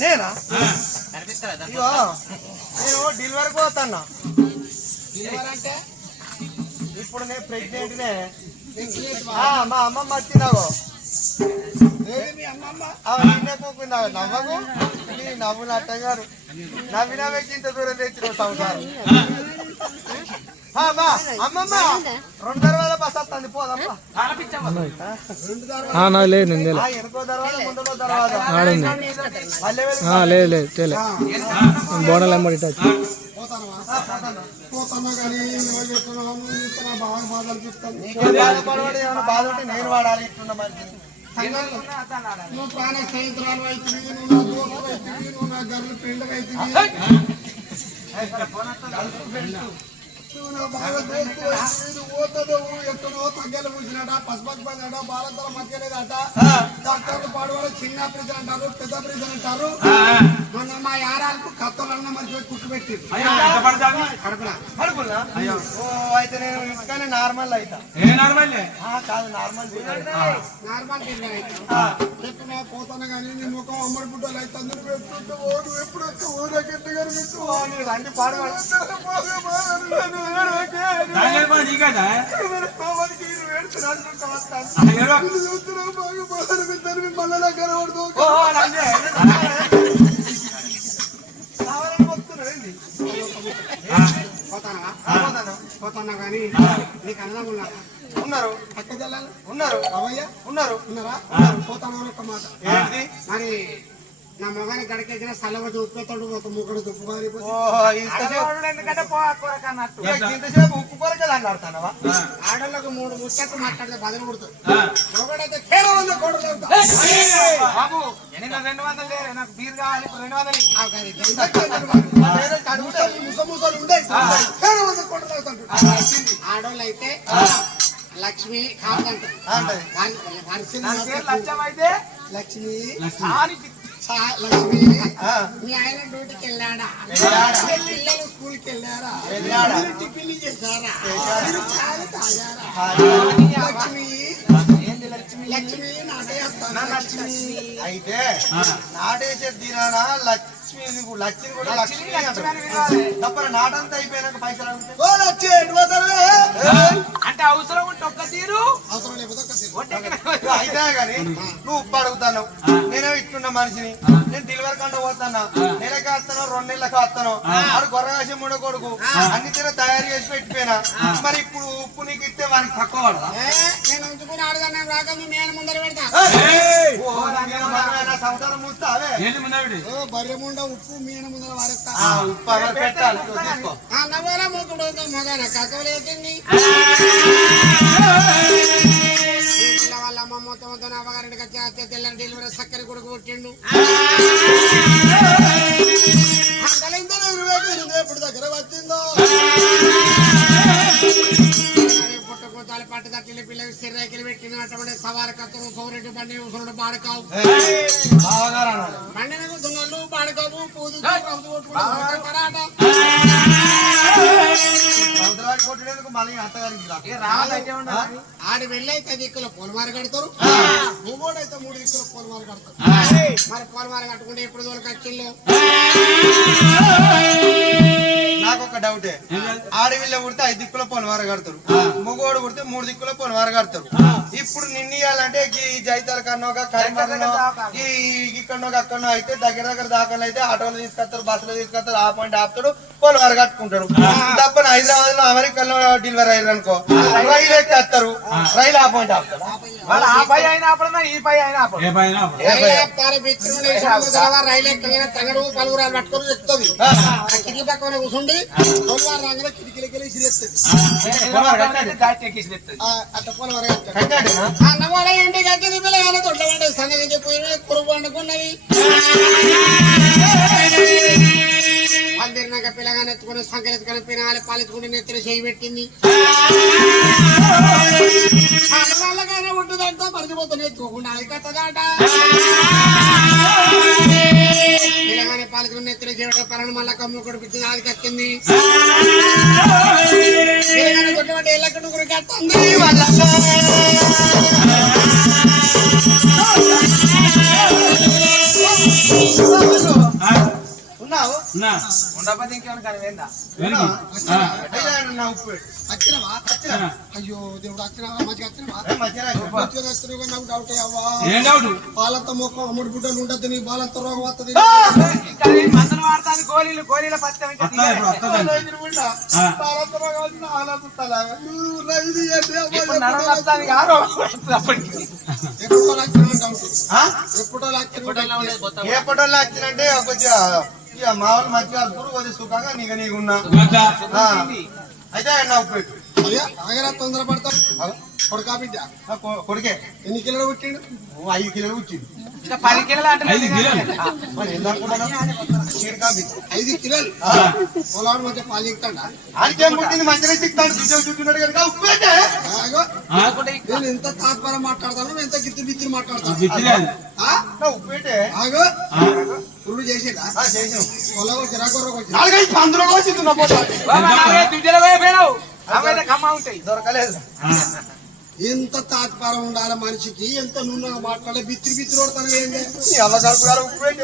నేనా నేను డెలివరీ పోతాన్నా. అంటే ఇప్పుడు నేను ప్రెగ్నెంట్నే. మా అమ్మమ్మ వచ్చిందాగో నవ్వకు నీ నవ్వులు అట్టగారు నవ్వినా వ్యక్తి ఇంత దూరం తెచ్చిన సంసారం. అమ్మమ్మ 2 దర్వాజా బస్ వస్తుంది పోదమ్మా. ఎనుకో దర్వాజా ముందుకో దర్వాజా లేదు బోనాలు అమ్మడి బాధపడవాడు ఏమైనా బాధ ఉంటే నేను వాడాలి. ఇట్టున్న మంచి నువ్వు ప్రాణ స్నేహితురాలు అవుతుంది, నువ్వు నా దోస్తులు అవుతుంది, నువ్వు నా గర్లు ఫ్రెండ్ అవుతుంది, నువ్వు నా బాగా దోస్తు అవుతుంది. పోతుందో ఎక్కడో తగ్గలు పూసినాడ పసుపకి పడినాడ బాలంతర మధ్యలేదట. డాక్టర్లు పాడవాళ్ళు చిన్న ప్రిజన్ అంటారు, పెద్ద ప్రిజన్ అంటారు. మొన్న మా యారాలకు కత్తలన్న మంచిగా కుట్టు పెట్టింది కడుపులా. అయితే నేను ఇంటికానే నార్మల్ అవుతా. కాదు నార్మల్ నార్మల్ చెప్పిన పోతాను కానీ నీ ముఖం అమ్మడి పుట్టలు అయితే అందరూ పెట్టుకుంటూ ఓడు ఎప్పుడు వచ్చి ఊరేకెట్టు కనిపిస్తూ రండి పాడవాడు పోతున్నా కానీ నీకు అన్నదమ్ములు ఉన్నారు, పక్క జిల్లాలు ఉన్నారు, అవయ్య ఉన్నారు, ఉన్నారా? పోతాను ఒక్క మాట. మరి నా మొగాని గడకెక్కిన సలవది ఉప్పుతాడు ఒక ముగ్గురు దుప్పు ఇంతసేపు ఉప్పు కొరకలు అన్నాడుతానవా? ఆడళ్ళకు 3 ముచ్చట్లు మాట్లాడితే బదులు కొడుతుంది. మొగడైతే బాబు 200 నాకు బీర్ కావాలి 200 ముసముసలు ఉండే ఆడోళ్ళు అయితే లక్ష్మి కాదంట అయితే లక్ష్మి లక్ష్మి మీ ఆయన డ్యూటీకి వెళ్ళాడా? పిల్లలు స్కూల్కి వెళ్ళారా? టిఫిన్ చేశారా? లక్ష్మి లక్ష్మి నాటేస్తాను. లక్ష్మి అయితే నాటేసే దినానా లక్ష్మి లక్ష్మి కూడా లక్ష్మి తప్ప నాటంతా అయిపోయినాక పైసలు అంటే అవసరం ఉంటే ఒక్క తీరు అవసరం లేకపోతే అయితే గాని నువ్వు ఉప్పు అడుగుతాను. నేనే ఇట్టున్న మనిషిని. నేను డెలివరీ కంటే పోతాను. నెలకి వస్తాను 2 నెలలకు వస్తాను. ఆడు గొర్రగాసి 3 కొడుకు అన్ని తీర తయారు చేసి పెట్టిపోయినా. మరి ఇప్పుడు ఉప్పు నీకు ఇస్తే వానికి తక్కువ పడదా? నేను ఉంచుకుని ఆడదాన్ని రాక నేను ముందర పెడతా. సంవత్సరం ముస్తావే బర్రె ముండ ఉప్పు మీన ముందర వారేస్తా. ఉప్పు పెట్టాలి తీసుకో. నవ్వరా మూకుడు మగాన కక్కలేతుంది. వాళ్ళ అమ్మ మొత్తం అవ్వగారింటికి వచ్చి తెల్లని డెలివరీ చక్కని కొడుకు పుట్టిండు. ఎప్పుడు దగ్గర వచ్చిందో పుట్టకూతాలు పట్టు తట్టిన పిల్లలు సిర్రాకిలు పెట్టిన అటువంటి సవారి కత్తలు సౌరెడ్డి బండి ఉసురుడు పాడకావు బండిన దున్నలు పాడకావు పూజ పరాట ఆడి వెళ్ళైతే దిక్కులో పోలమారు కడతారు. నువ్వుడైతే 3 దిక్కులో పోలమారు కడతారు. మరి పోలమారు కట్టుకుంటే ఎప్పుడు దూరకు వచ్చిందో నాకు ఒక డౌటే. ఆడవిల్ల పుడితే 5 దిక్కుల పొలవార కడతారు, మగోడు పుడితే 3 దిక్కుల పొలవార కడతారు. ఇప్పుడు నిన్ను ఇవ్వాలంటే ఈ జైతాల కన్నో కరీంనగర్లో ఇక్కడనో అక్కడనో అయితే దగ్గర దాఖలు అయితే ఆటోలు తీసుకొస్తారు, బస్సులో తీసుకొస్తారు, ఆ పాయింట్ ఆపుతాడు, పొలవార కట్టుకుంటాడు. తప్పని హైదరాబాద్ లో అమెరికాలో డెలివరీ అయ్యారు అనుకో రైలు ఎక్కేస్తారు, రైలు ఆ పాయింట్ ఆపుతాడు. రైలు ఎక్కడ తగడు పలుగురాలు పట్టుకొని చెప్తుంది. కిటికీ పక్కన కూర్చుండి పొలవారు రాగానే కిటికీలకి అట్లా పొలవారు అన్నవాళ్ళ ఇంటికి కట్టింది పిల్లగానే తొట్ల సంగతి పోయి కురుపు వండుకున్నవి. పందిరినాక పిల్లగానే ఎత్తుకుని సంకలెత్తుకొని పినాలి పాలెత్తుకుంటే నెత్తిన చేయి పెట్టింది. వాళ్ళకైనా ఉంటుందంతా మరిచిపోతుంది ఎత్తుకోకుండా అది కట్టదాట. పిల్లగానే పాలెత్తుకుని నెత్తిన చేయడం పరణ మళ్ళా కమ్ము కొడిపించింది అది కట్టింది. పిల్లగానే కొట్టబట్టి ఎల్లక్కడ గురికి కట్టింది. ఉండకపోతే ఇంకేమైనా కనివేందా నా ఉప్పు వచ్చినవా అయ్యో దేవుడు వచ్చినవా మంచిగా వచ్చినవా మంచిగా వస్తున్నావు నాకు డౌట్ అవ్వా పాలంత మొక్క అమ్ముడు గుడ్డలు ఉండద్దు నీ పాలంత రోగం వస్తుంది మందులు వాడతాను గోళీల పత్యం ఇంకా పాలంత రోగం వచ్చిన ఆలోచిస్తా ఏ ఫోటోలు వచ్చినంటే కొంచెం ఇక మా వాళ్ళు మంచిగా కొద్ది సుఖంగా నీకున్నా అయితే నా ఉప్పు ఆగరా తొందరపడతావు కొడుకా బిడ్డ కొడుకే ఎన్ని కిలోలు పుట్టిండు 5 కిలోలు వచ్చింది ఇంకా 10 కిలోలు అంటే 5 కిలోలు పొలాడు మంచిగా పాలు చిక్తాడా ఆడికేం పుట్టింది మంచిగా చిక్తాడు చుట్టూ చుట్టున్నాడు కనుక ఉప్పు అయితే నేను ఎంత తాత్పర్యం మాట్లాడతాను ఎంత గిత్తి బిత్తి మాట్లాడతాను ఉప్పు అయితే ఆగో పురుడు చేసేదా చేసాం పొలం వచ్చి రగొర్రకు వచ్చి 4-5 పందులు కోసింది అవైతే కమ్మ ఉంటాయి దొరకలేదు ఎంత తాత్పర్యం ఉండాలి మనిషికి ఎంత నున్నగా మాట్లాడే బిత్తిరి బిత్తిరి కొడతాను ఏంటి ఉప్పు పెట్టి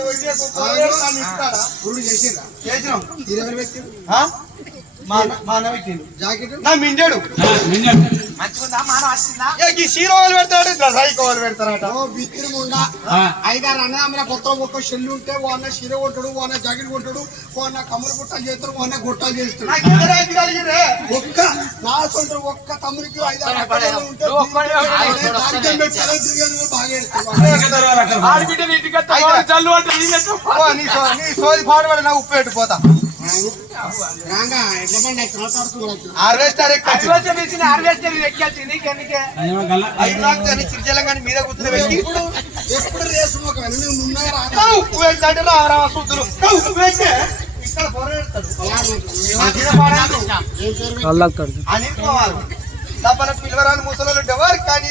పురుడు చేసేదా చేసినాం తీరెవరు పెట్టిండు మా అన్న పెట్టిండు జాకెట్ నా మిండాడు మంచిగుందా మానం వచ్చిందా ఈ సీరోలు పెడతాడు సైకోలు పెడతారట ఓ బిత్తిరి ఉండా 5-6 అన్నదమ్ముల కొత్త ఒక్క షెల్లు ఉంటే వాన్న శిర కొట్టడు వాన్న జాకెట్ కొట్టడు వాన్న కమ్మలు గుట్టలు చేస్తాడు వాన్న గుట్టలు చేస్తాడు ఒక్క నా సొంత ఒక్క తమ్ముడికి 5-6 అక్కలు ఉంటే దానికేం పెట్టాలో తిరిగేది బాగా ఆడబిడ్డ ఇంటికి చల్లు అంటే నీ సోది పాడుబడి నా ఉప్పు పెట్టిపోతా హార్వెస్టర్ సిరిజలంగా మీద కూర్చుని పెట్టి ఎప్పుడు రేసు నువ్వు ఉప్పు పెడతాంటే రావరా సూతులు ఉప్పు పెడితే ఇక్కడ అనిల్ పోవాలి తప్పన పిలవరాని ముసలు ఉండేవారు కానీ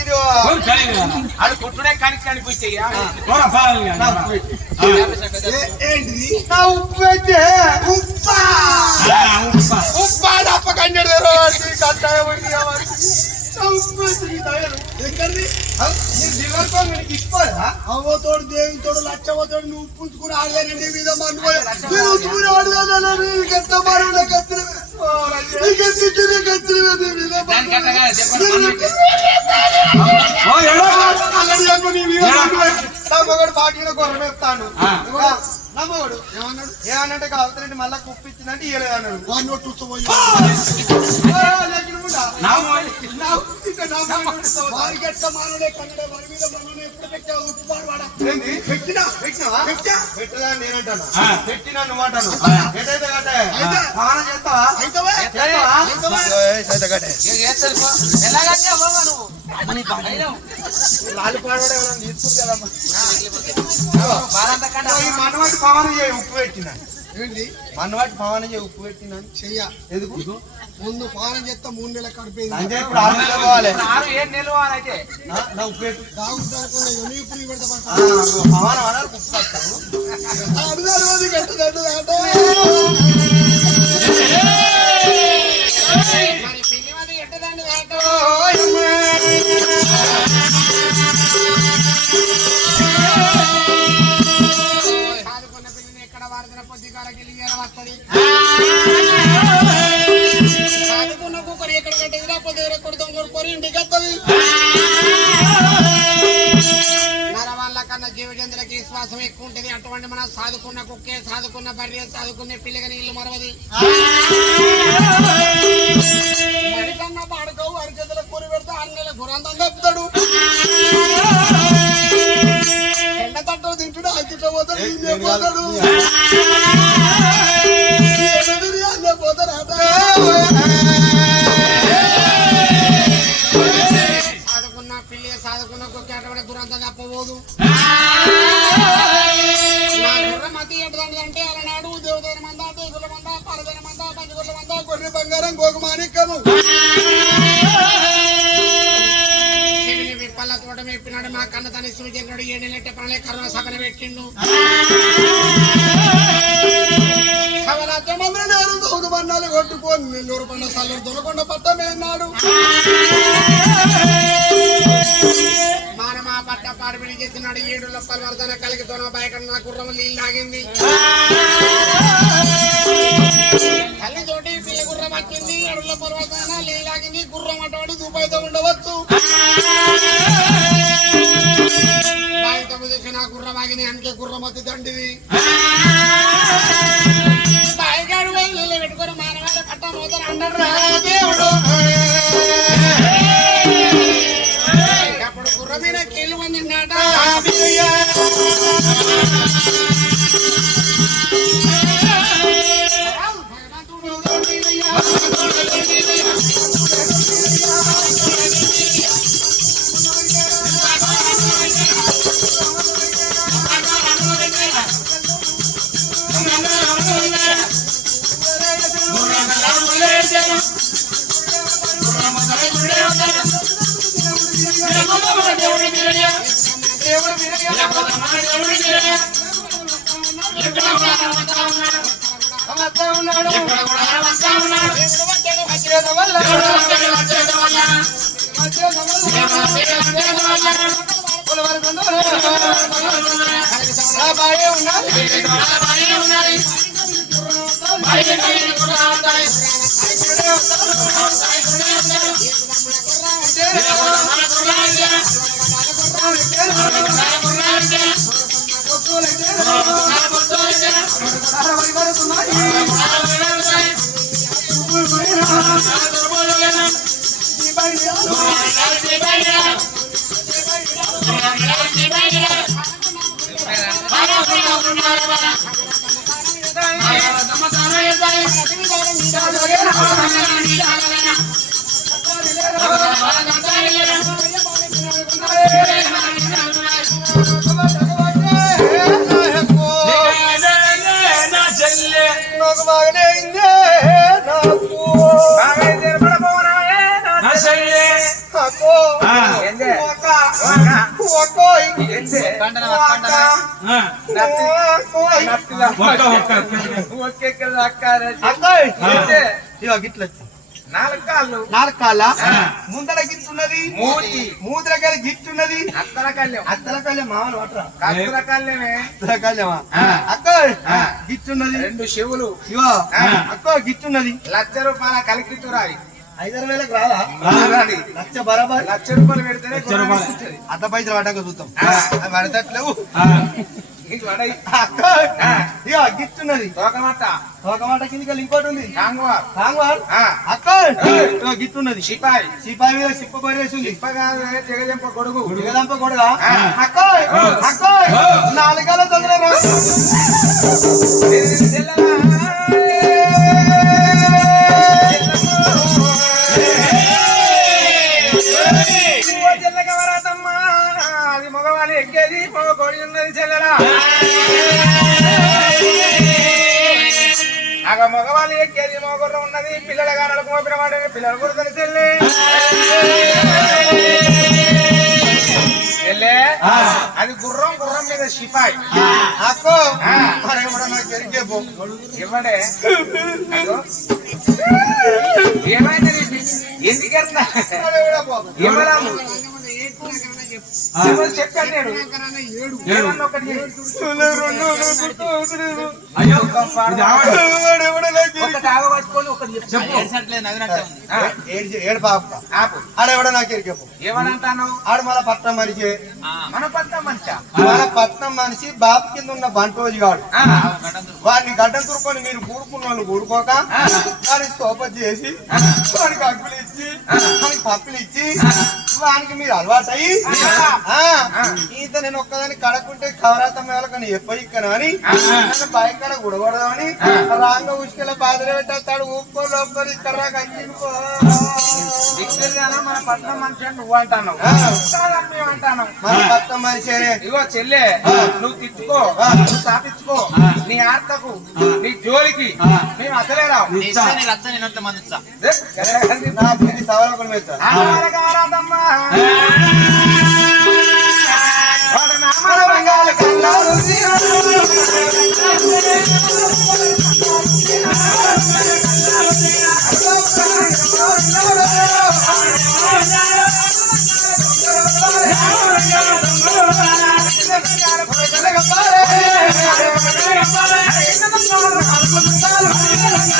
అది కొట్టుడే కనిచి కనిపించాయి ఏంటిది నా ఉప్పు అయితే ఉప్పా తప్ప కంజడు ఎక్కడిది ఇచ్చిపోదా అవ్వతోడు దేవుతోడు లచ్చవతోడు నువ్వు పుంచుకుని ఆడదానండి మీద నేను ఉత్తుకుని ఆడదానని ఎంత మరణ కత్తిరి నమ్మగడు పాటిన గొర్రె మేపుతాడు నమ్మగడు ఏమన్నంటే కావతలంటే మళ్ళా కుప్పించిందంటే ఇయ్యలేదు అన్నాడు వారికెట్ట మానడే కన్నడ వారి మీద మనం ఎప్పుడు పెట్టావు ఉప్పుపాడు వాడ పెట్టదా నేనంటాను పెట్టినా నువ్వు అంటాను చేస్తావా లాలి పాడవాడు ఎవరైనా తీసుకుంది మనవాటి పవన్ చేయి ఉప్పు పెట్టినా ఏంటి మనవాటి పవన్ చేయి ఉప్పు పెట్టినా చెయ్య ఎందుకు ముందు పానం చేస్తే 3 నెలల కడిపోయింది అంటే ఇప్పుడు 6 నెలలు పోవాలి 6-7 నెలలు అయితే నా ఉప్పు పెట్టు దాగు దాకుండా ఎన్ని పెడతా పవన్ అనాలి ఉప్పు పడతాను అడుగు కట్టదంటే చదువుకున్న పిల్లని ఎక్కడ వాడిన పొద్దుకాలకి వస్తుంది చదువుకున్న కుక్కరు ఎక్కడ కట్టేది పొద్దు కొడుతాం కొడుకొని ఇంటికి వస్తుంది నరవాళ్ళ కన్నా జీవజంతులకి విశ్వాసం ఎక్కువ ఉంటుంది అటువంటి మనం సాదుకున్న కుక్కే సాదుకున్న బర్రె సాదుకునే పిల్లగా నీళ్లు మరవది మడికన్నా పాడుకోవు అరిచేతుల కూర పెడితే 6 నెలల గురంతం తప్పుతాడు ఎండ తట్టు తింటాడు అక్కిట పోతాడు ఇన్నే పోతాడు అన్నే పోతాడు సాదుకున్న పిల్లి సాదుకున్న కుక్కే అటువంటి గురంతం తప్పబోదు నా గుర్ర మతి ఏంటంటే అలనాడు దేవతైన మంద దేగుల మంద పరదైన మంద పంచగుర్ల మంద గొర్రె బంగారం గోగుమానికము విప్పల్ల తోట మెప్పినాడు మా కన్న తన సూచనడు 7 నెలల పనులే కరోనా సభన పెట్టిండు సవరాజ్యమందరూ నేను దౌదు బన్నాలు కొట్టుకొని నెల్లూరు పండ సల్లూరు దొరకొండ పట్టమేనాడు మానమా పట్ట పాడిపిడి చేస్తున్నాడు 7 లొప్పల వర్ధన కలిగి దొన బయట నా గుర్రం నీళ్ళు ఆగింది తల్లితోటి పిల్ల గుర్రం వచ్చింది అడుగుల పర్వతాన లీలాగింది గుర్రం అటువంటి దుబాయ్తో ఉండవచ్చు బాయితో చూసిన గుర్రం ఆగింది అందుకే గుర్రం వచ్చి దండిది బాయిగాడు పోయి నీళ్ళు పెట్టుకొని మానవాళ్ళ కట్ట మోతారు అన్నాడు రా దేవుడు అప్పుడు గుర్రం మీద కీళ్ళు పొందిండాట నాలుగు కాళ్ళ ముందర గిట్టున్నది మూదర కాలి గిట్టున్నది అత్తల కళ్యాణ్ మామూలు కళ్యాణమా అక్క గిట్టున్నది 2 శివులు శివ అక్క గిట్టున్నది ₹1,00,000 కలికితురాయి 5,000 రాదా లక్ష బరాబర్ ₹1,00,000 పెడితేనే అత్త పైసలు పడ్డాక చూద్దాం పడతట్లేవు గిట్టున్నది తోకమాట కిందికి ఇంకోటి ఉంది అక్క గిట్టున్నది సిపాయి మీద సిప్ప పరేసి ఉంది జగదంప గొడుగు జగదంప గొడుగా అక్క అక్క 4 కాల తొందర అది మగవాళ్ళు ఎక్కేది మగ కొడి ఉన్నది చెల్లెలా అగ మగవాళ్ళు ఎక్కేది మగొర్ర ఉన్నది పిల్లల గానలకు మోపిన మాట పిల్లలు కూడా చెల్లె చెల్లె అది గుర్రం మీద సిపాయి అక్కో ఇవ్వండి ఏమైంది ఎందుకెళ్తా ఏమరా చెప్పాను నేను ఏమన్నా ఒకటి ఆడెవడో నాకు ఎరికేపు ఏమనంటాను ఆడు మన పట్నం మనిషి మన పట్నం మనిషి మన పట్నం మనిషి బాబు కింద ఉన్న బంటోజి గాడు వాడిని గడ్డం తురుకొని మీరు కూడుకున్న వాళ్ళు కూడుకోక వాడిని సోప చేసి వాడికి అగ్గులు ఇచ్చి వాడికి పప్పులు ఇచ్చి వానికి మీరు అలవాటు అయ్యి ఈత నేను ఒక్కదాన్ని కడకుంటే కవరాతం వేళకని ఎప్పయిక్కను అని నన్ను బైక్ కడ గుడగొడదామని రాంగ ఉసుకెళ్ళ బాధలు పెట్టేస్తాడు ఊపుకో లోపుకొని ఇక్కడ మన పట్నం మనిషి అని నువ్వు అంటాను మేము అంటాను మన పట్నం మనిషి ఇగో చెల్లె నువ్వు తిట్టుకో నువ్వు స్థాపించుకో నీ ఆర్తకు నీ జోలికి మేము అసలే రావు నా బుద్ధి సవరకులు మీద ¡Vamos!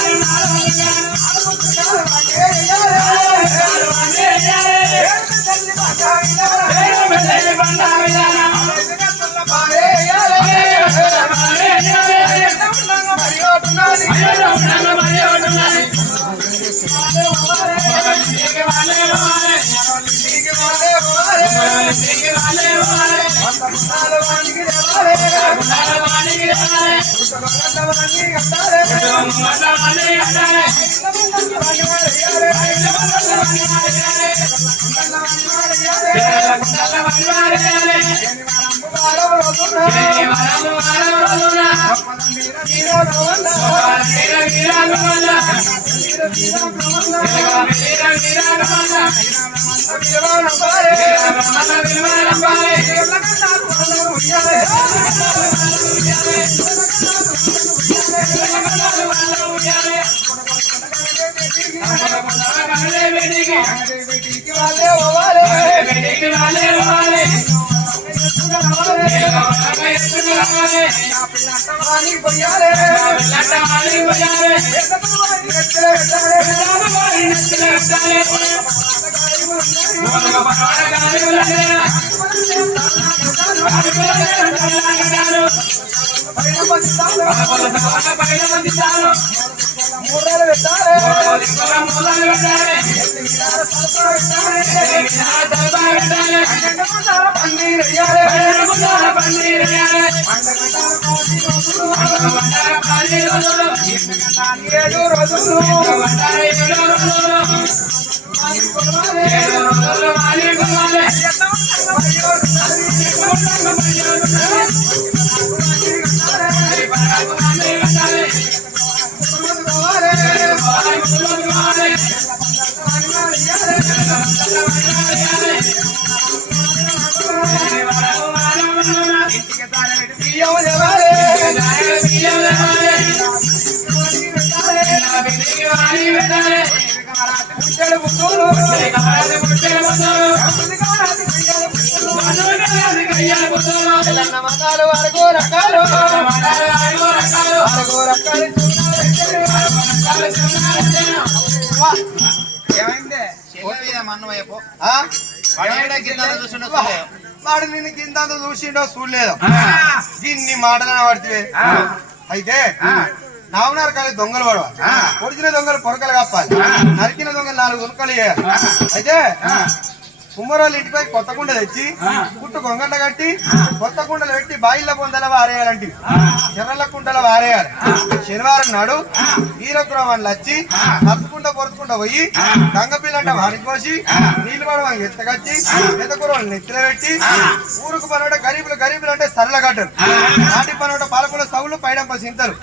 వాడు నిన్ను కింద చూసిండో చూడలేదు దీన్ని మాటలను పడితే అయితే నావునారు కానీ దొంగలు పడవాలి పొడిచిన దొంగలు పొరకలు కప్పాలి నరికిన దొంగలు 4 ఉనుకలు చేయాలి అయితే కుమ్మరోళ్ళు ఇంటిపై కొత్త కుండ తెచ్చి పుట్టు గొంగంట కట్టి కొత్త కుండలు పెట్టి బాయిల పొందల వారేయాలంటే ఎర్రల కుండల వారేయాలి శనివారం నాడు ఈరగ్రహాలు వచ్చి తప్పుకుంటా పొరుచుకుంటా పోయి గంగపిల్లంట వారికి పోసి నీళ్లు పడవ ఎత్తకచ్చి ఎత్తకూరలు నెత్తిన పెట్టి ఊరుకు పనోట గరీబులు అంటే సరళ గడ్డలు నాటి పనోట పాలకుల సవులు పైడంప సింతలు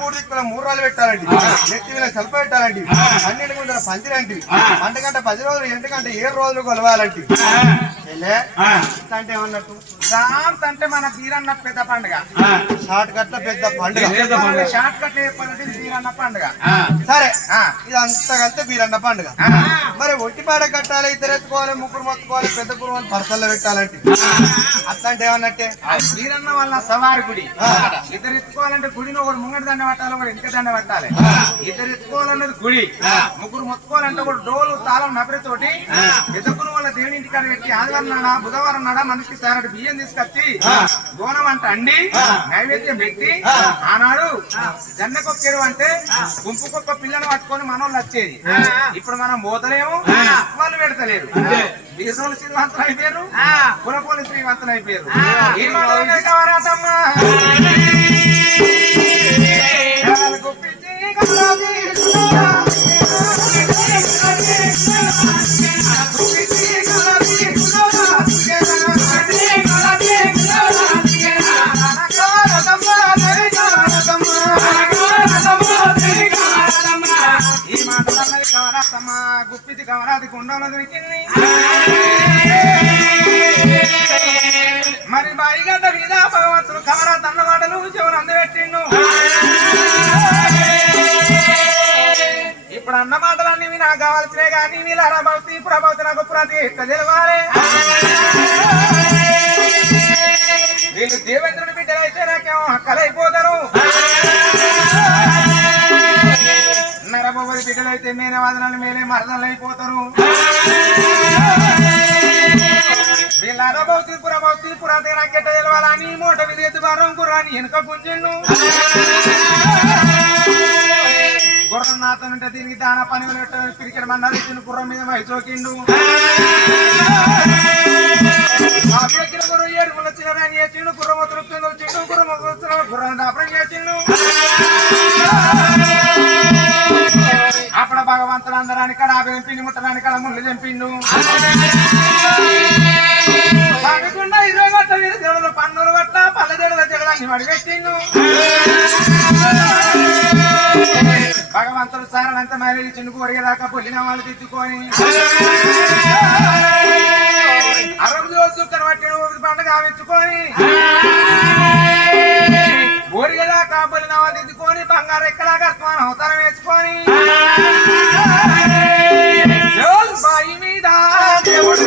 3 దిక్కుల 3 రాళ్ళు పెట్టాలంటే నెత్తి మీద సల్ప పెట్టాలంటే 12 గుంటల పందిరంటే 1 గంట 10 రోజులు 2 గంట 7 రోజులు కొలవాలంటే అంటే ఏమన్నట్టు అంటే మన బీరన్న పెద్ద పండుగ షార్ట్ కట్ పెద్ద పండుగ షార్ట్ కట్ చెప్పాలంటే బీరన్న పండుగ సరే ఇదంతా కలితే బీరన్న పండుగ మరి ఒట్టిపాడ కట్టాలి ఇద్దరు ఎత్తుకోవాలి ముగ్గురు మొత్తుకోవాలి పెద్ద కురుమని పరసల్లో పెట్టాలంటే అట్లాంటి ఏమన్నట్టే బీరన్న వల్ల సవారి గుడి ఇద్దరు ఎత్తుకోవాలంటే గుడిని ఒకటి ముంగడి దండ పట్టాలి ఒకటి వెనక దండ పట్టాలి ఇద్దరు ఎత్తుకోవాలన్నది గుడి ముగ్గురు మొత్తుకోవాలంటే ఒక డోలు తాళం నబరితోటి పెద్ద కురుమ వల్ల దేవుని ఇంటికాడ పెట్టి ఆదివారం నాడ బుధవారం నాడ మనిషికి సారటి బియ్యం తీసుకొచ్చి బోనం అంటే అండి నైవేద్యం పెట్టి ఆనాడు జన్నకొక్కేడు అంటే గుంపుకొక్క పిల్లని పట్టుకొని మనోళ్ళు వచ్చేది ఇప్పుడు మనం పోతలేము వాళ్ళు పెడతలేరు బీసోళ్ళు శ్రీవంతులు అయిపోయారు కులపోలు శ్రీవంతులు అయిపోయారు ఈ మాటమ్మా ఈ మాటలన్నది కావరాతమ్మా గుప్పిది కావరాది గుండంలో దొరికింది మరి బాయిగడ్డ మీద భగవంతుడు కవరాత్ అన్న మాటలు చెవులు అందబెట్టిండు ఇప్పుడు అన్న మాటలన్నీ నాకు కావాల్సినే కానీ నీళ్ళ భక్తి ప్రభావతి నాకు ప్రతి తెలవాలి వీళ్ళు దేవేంద్రుడి బిడ్డలైతే నాకేమో హక్కలైపోతారు నరబొబ్బరి బిడ్డలైతే మేనే వాదనలు మేనే మరదలు అయిపోతారు వీళ్ళ భౌతిపుర నాకెట్ట తెలవాలని మూట మీద ఎత్తుబారం గుర్రాన్ని వెనుక గుంజిన్ను గుర్రం నాతోనంటే దీనికి దాన పని పిరికెడ మండాలి ఇచ్చిన గుర్రం మీద మైచోకిండు గుర్రం ఏడుగులు వచ్చినారని చేసిండు గుర్రం వతులు వచ్చిండు గుర్రం గుర్రం దాపరం చేసిండు అప్పుడు భగవంతుడు అందరాని కడ తెంపిండు ముట్టడానికి కడ ముళ్ళు తెంపిండు సాగకుండా 20 గంటల మీద దేవుడు పన్నులు పట్ల పల్ల దేవుల జగడాన్ని మడిపెట్టిండు భగవంతుడు సారనంత మైలు చిన్నుకు ఒరిగేదాకా పొల్లిన వాళ్ళు తిట్టుకొని 60 రోజులు కనబట్టిన పండుగ ఆవించుకొని ఒరిగేదాకా పొల్లిన వాళ్ళు తిట్టుకొని బంగారు ఎక్కడాక అవతారం వేసుకొని బాయి మీద దేవుడు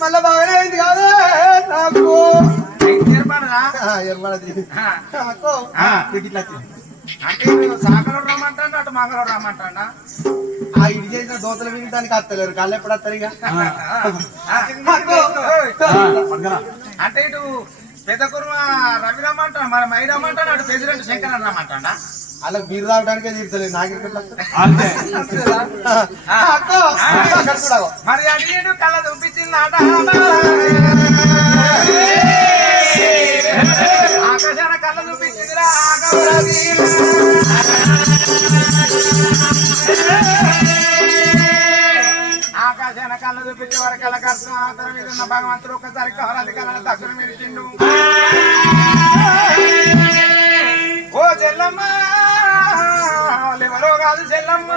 మళ్ళా బాగానే అయింది కాదు నాకు ఏర్పడది ఇట్లా అంటే సాగలో రమ్మంటాడు అటు మగలో రమ్మంటాడా ఇది చేసిన దోతలు వినడానికి వస్తలేరు కళ్ళు ఎప్పుడు వస్తారు ఇక అంటే ఇటు పెద్ద కుర్మ రవి రమ్మంటాడు మరి మై రమ్మంటాడు అటు ప్రెసిడెంట్ శంకర్ రమ్మంటాడా అలా బీరు తాగడానికే తీర్చలేదు నాకెట్లా మరి అడిగాడు కళ్ళ చూపించింది ఆకాశాన కళ్ళ చూపించిందిరా ఆకాశాన కళ్ళ చూపించే వారి కళ్ళ కష్టం ఆతర మీద ఉన్న భగవంతుడు ఒక్కసారి కావాలి కళ్ళ దక్షిణ మెరిచిండు ఓ చెల్లమ్మ ఎవరో కాదు చెల్లమ్మ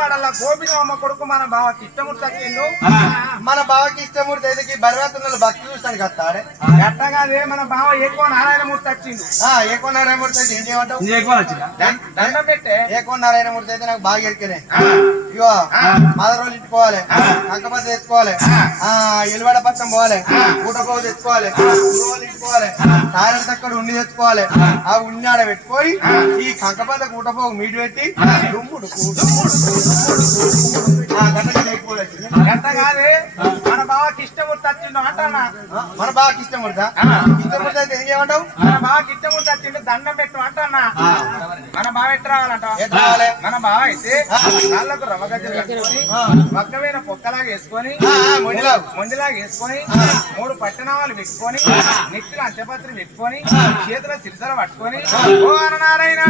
వాడల్లా గోపినమ్మ కొడుకు మన బావకి ఇష్టమూర్తి వచ్చిండు మన బావకి ఇష్టమూర్తి అయితే బరివాతున్న భక్తి చూస్తానికి వస్తాడే అట్టగాదే మన బావ ఎక్కువ నారాయణమూర్తి వచ్చిండు ఏకో నారాయణమూర్తి అయితే ఏం చేయమంటావు దండం పెట్టే ఏకో నారాయణమూర్తి అయితే నాకు బాగా ఎరికనే ఇగో మదర్ రోజులు ఇట్టుకోవాలి అంకపోతే తెచ్చుకోవాలి ఎలువడ పచ్చం పోవాలి పూటపోగు తెచ్చుకోవాలి ఇట్టుకోవాలి తారణ తక్కడ ఉండి తెచ్చుకోవాలి ఆ ఉన్ని ఆడ పెట్టుకొని ఈ కంకపోత కూటపోగు మీటు పెట్టి గంట కాదే మన బావకి ఇష్టమూర్తి వచ్చిండు అంటానా మన బావకి ఇష్టమూర్తా ఇష్టమూర్తి అయితే ఏం చేయమంటావు మన బావకి ఇష్టమూర్తి వచ్చిండు దండం పెట్టు అంటానా మన బావ ఎట్టు రావాలంట మన బావ అయితే కాళ్ళకు రవ్వ గజ్జలు కట్టుకొని పక్కమైన పొక్కలాగా వేసుకొని మొండిలాగా వేసుకొని 3 పట్టణాలు పెట్టుకొని నెత్తిలో అంచపత్రి పెట్టుకొని చేతుల సిరిసల పట్టుకొని ఓ నారాయణ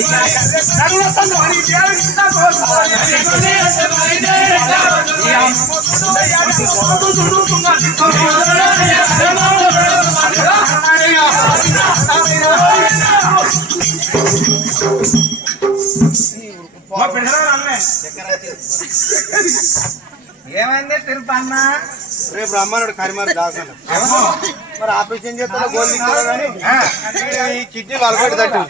ఇక ఏమైంది తిరుపతి అన్న? రేపు రమ్మన్నాడు కరిమారు దాసన మరి ఆపరేషన్ చేస్తా గోల్డ్ కానీ ఈ కిడ్నీ వాళ్ళబెట్టి తట్టు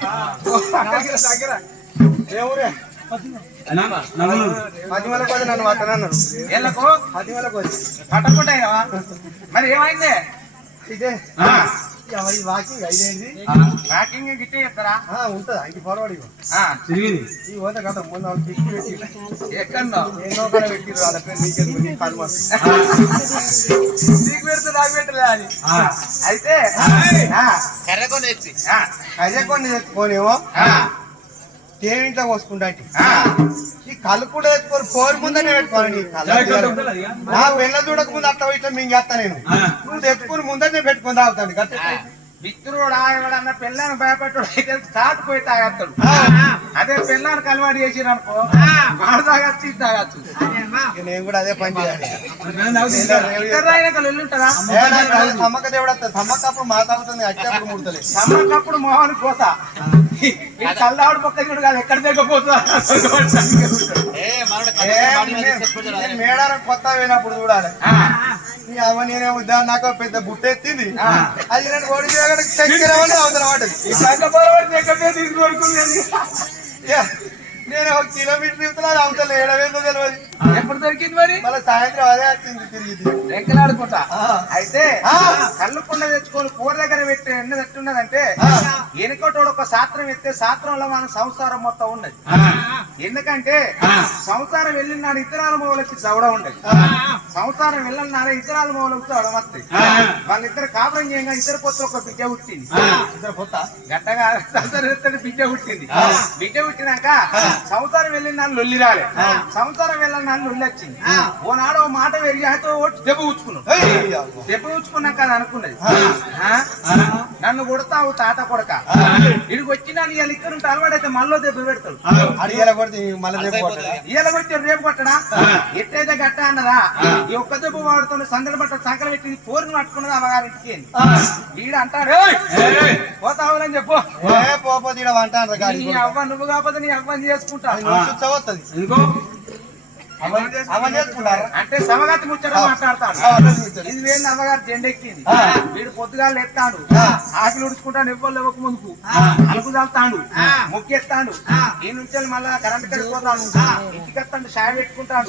పదిమల కొద్ది నన్ను పట్టనన్నారు ఏళ్ళకు పదిమల కొద్ది పట్టకుంటాయివా? మరి ఏమైంది? ఇదే వాకింగ్ ఐదేంది వాకింగ్ గిట్టే చెప్తారా? ఉంటది ఇంటి ఫార్వర్డ్ ఈ పోతే కదా ముందు వాళ్ళు పిక్కి పెట్టి ఎక్కడో ఎన్నో కూడా పెట్టిరు వాళ్ళ పేరు నీకు కనుమరు నీకు పెడితే నాకు పెట్టలే అని. అయితే కర్రకొని తెచ్చి అదే కొన్ని తెచ్చుకోనేమో తేనింట్లో పోసుకుంటా ఈ కళ్ళు కూడా తెచ్చుకోరు పోరు ముందనే పెట్టుకోవాలి నీ కళ్ళు నా పెళ్ళ చూడక ముందు అట్లా ఇట్లా మింగేస్తా నేను నువ్వు తెచ్చుకుని ముందనే పెట్టుకుని తాగుతాను గట్టి మిత్రుడు ఎవడన్నా పెళ్ళాన్ని భయపెట్టాడు అయితే చాటుపోయి తాగేస్తాడు. అదే పెళ్ళానికి అలవాటు చేసిరు అనుకో వాడు తాగచ్చు ఇది తాగచ్చు. నేను కూడా అదే పని చేయాలి ఇద్దరు వెళ్ళుంటారా? సమ్మక్క దేవుడు వస్తుంది సమ్మక్క అప్పుడు మా తాగుతుంది అట్టప్పుడు ముడతలేదు సమ్మకప్పుడు మొహానికి కోస కల్లావుడు పక్క చూడు కాదు ఎక్కడ దిగపోతుందా మేడారం కొత్త పోయినప్పుడు చూడాలి అవ నేనే నాకు పెద్ద బుట్ట ఎత్తింది అది నేను ఓడి అవతల పడ్డది నేను ఒక కిలోమీటర్ తిరుగుతున్నా అవతల ఏడవేందో తెలియదు ఎప్పుడు దొరికింది మరి? మళ్ళీ సాయంత్రం అదే వచ్చింది తిరిగి ఎక్కలాడుకుంటా. అయితే కళ్ళు కుండ తెచ్చుకొని కూర దగ్గర పెట్టి ఎన్నది ఎట్టున్నదంటే వెనుకటోడు ఒక శాస్త్రం ఎత్తే శాస్త్రంలో మన సంసారం మొత్తం ఉన్నది. ఎందుకంటే సంసారం వెళ్ళిన నాడు ఇతరాల మూలకి చవడ ఉండదు. సంసారం వెళ్ళిన నాడు ఇతరాల మూలకి చవడం వస్తాయి. వాళ్ళిద్దరు కాపురం చేయంగా ఇద్దరు పొత్తు ఒక బిడ్డ పుట్టింది. ఇద్దరు పొత్త గట్టగా సంసారం బిడ్డ పుట్టింది. బిడ్డ పుట్టినాక సంసారం వెళ్ళిన నాడు లొల్లి రాలే. సంసారం వెళ్ళిన నాడు లొల్లి వచ్చింది. ఓనాడు ఓ మాట పెరిగి అయితే దెబ్బ కూర్చుకున్నాడు. దెబ్బ కూర్చుకున్నాక అది అనుకున్నది నన్ను కొడతావు తాత కొడక ఇడికి వచ్చినా ఇవాళ ఇక్కడ ఉంటే అలవాడైతే మళ్ళీ దెబ్బ పెడతాడు. ఇవాళ కొట్టి రేపు కొట్టడా ఎట్లయితే గట్ట అన్నదా ఈ ఒక్క దెబ్బ వాడుతుండే సందడి బట్ట సంకల పెట్టి పోరుని పట్టుకున్నది అమ్మగారింటికి వీడు అంటాడు పోతావులని చెప్పు నీ అవ్వ నువ్వు కాకపోతే నీ అవ్వని చేసుకుంటా అంటే సమగతి ముచ్చట మాట్లాడతాడు. ఇది వేడి అమ్మగారు జెండెక్కింది. వీడు పొద్దుగాలు ఎత్తాడు ఆకులు ఉడుచుకుంటాడు ఎవ్వరు ఇవ్వక ముందుకు అలుపు చల్తాడు ముక్కేస్తాడు. ఈ నుంచి మళ్ళా కరెంట్ కడిపోతాడు ఇంటికి వస్తాడు షాయ పెట్టుకుంటాడు.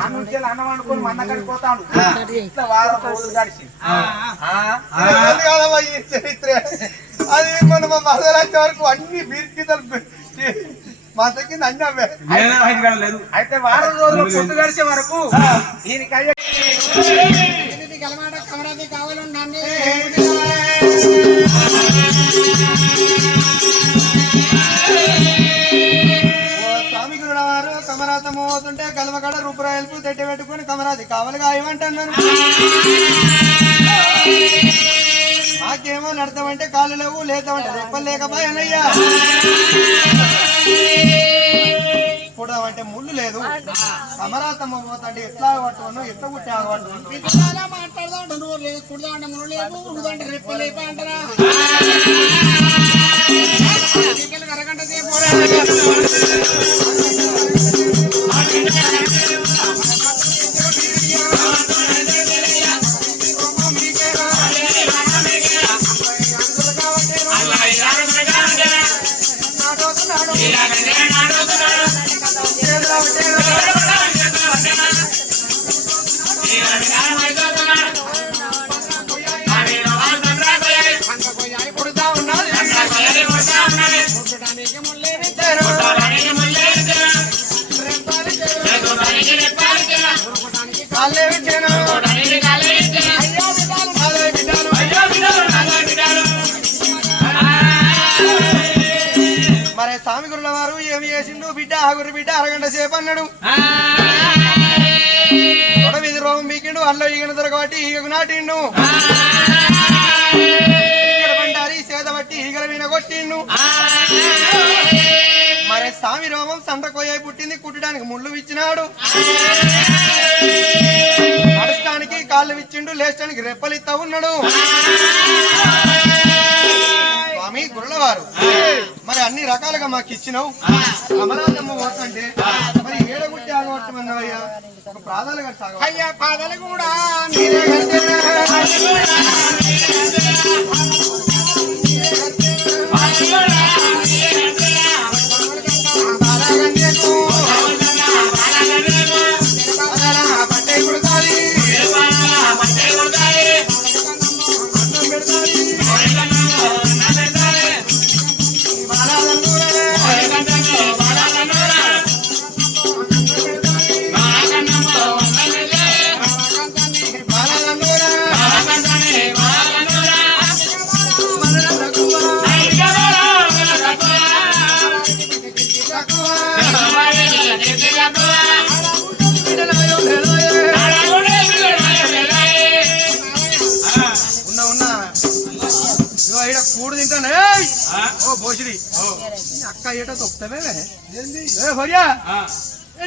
ఆ నుంచి అన్నం వండుకొని మన్న కడిపోతాడు. ఇట్లా వారం రోజులు గడిచి చరిత్ర అది మన మసాలా వరకు అన్ని బీర్కితలు మాస కింద అన్ని అవే. అయితే వారం రోజులు పొద్దు గడిచే వరకు దీనికి అయ్యే కావాలండి వారు కమరాతం అవుతుంటే గలవగడ రూపురాయలకు తెట్టి పెట్టుకుని కమరాది కావాలిగా ఏమంటున్నాను నాకేమో నడతామంటే కాళ్ళు లేవు లేతామంటే రెప్పలు లేకపోయానయ్యా కూడమంటే ముళ్ళు లేదు కమరాతం పోతుంటే ఎట్లా పట్టుకున్నా ఎట్లా కుట్టి ఆగబడుతున్నా మాట్లాడదాం నువ్వు లేదు కుడదామంటే ముళ్ళు లేదు ఉడుదంటే రెప్పలు లేపా అంటారా అరగంట సేపు మరి స్వామి గురుల వారు ఏమి చేసిండు బిడ్డ ఆగురు బిడ్డ అరగంట సేపు అన్నాడు వీధి రోగం బీకిండు అల్లో ఈగన దొరకబట్టి ఈగకు నాటిండు ఈగల బండారి సేద బట్టి ఈగల మీద కొట్టిండు సామి రోమం సండ్రకోయ్య పుట్టింది, కుట్టడానికి ముళ్ళు ఇచ్చినాడు, నడచడానికి కాళ్ళు ఇచ్చిండు, లేచడానికి రెప్పలు ఇస్తా ఉన్నాడు. స్వామి గురులవారు మరి అన్ని రకాలుగా మాకు ఇచ్చినావు, అమరావతమ్మ పోతుంటే మరి ఏడగుట్టి ఆగవట్టమన్నావయ్యా, ఒక ప్రాధాలుగా సాగ అయ్యా పాదలు కూడా కూడు తింటానే ఓ భోజరి అక్క ఏటో తొక్కుతావే భర్యా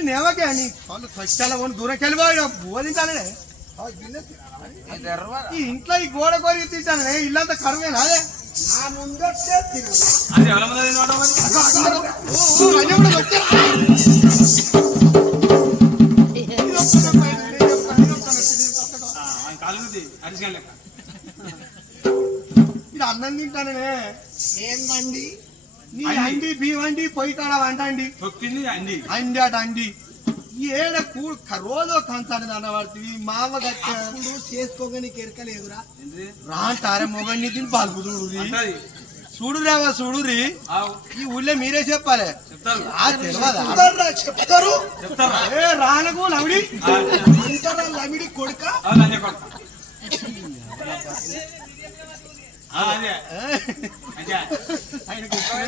నేమకే అని వాళ్ళు కష్టాల దూరం వెళ్ళిపోయి బువ్వ తింటానే ఈ ఇంట్లో ఈ గోడ కోరిక తింటానే ఇల్లంతా కరువేనా అదే నా ముందొచ్చే తిను. ఇది అన్నం తింటానే ఏందండి నీ అండి బీవండి పొయ్యి కాడ వంటండి అండి అట అండి ఏడ రోజు కంచాడు దాన్ని పడుతుంది మామ అప్పుడు చేసుకోగా నీకు ఎరకలేదురా రాంటారే మొగండి తిని పాల్పు చూడురావా చూడురి ఈ ఊళ్ళో మీరే చెప్పాలి తెలియదా చెప్తారు ఏ రానకు లవిడి అంటారా లమిడి కొడుక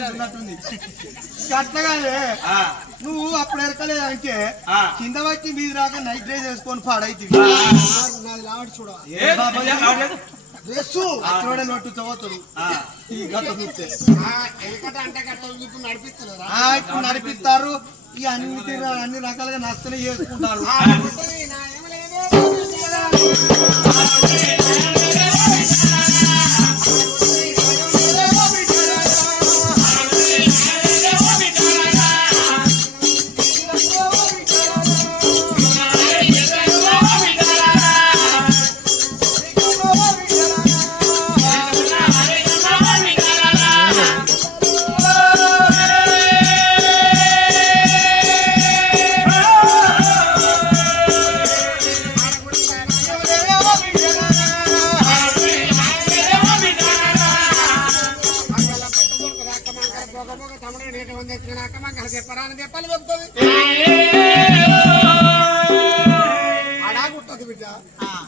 ఉన్నట్టుంది అట్లగానే నువ్వు అప్పుడు ఎరకలేదు అంటే కింద వచ్చి మీద రాక నైట్ డ్రైవ్ చేసుకొని పాడైతే నాది లావడి చూడ అక్కడ నట్టు చదువుతారు ఈ గత చూస్తే ఇప్పుడు నడిపిస్తారు ఈ అన్ని రకాలుగా నష్టనే చేసుకుంటారు.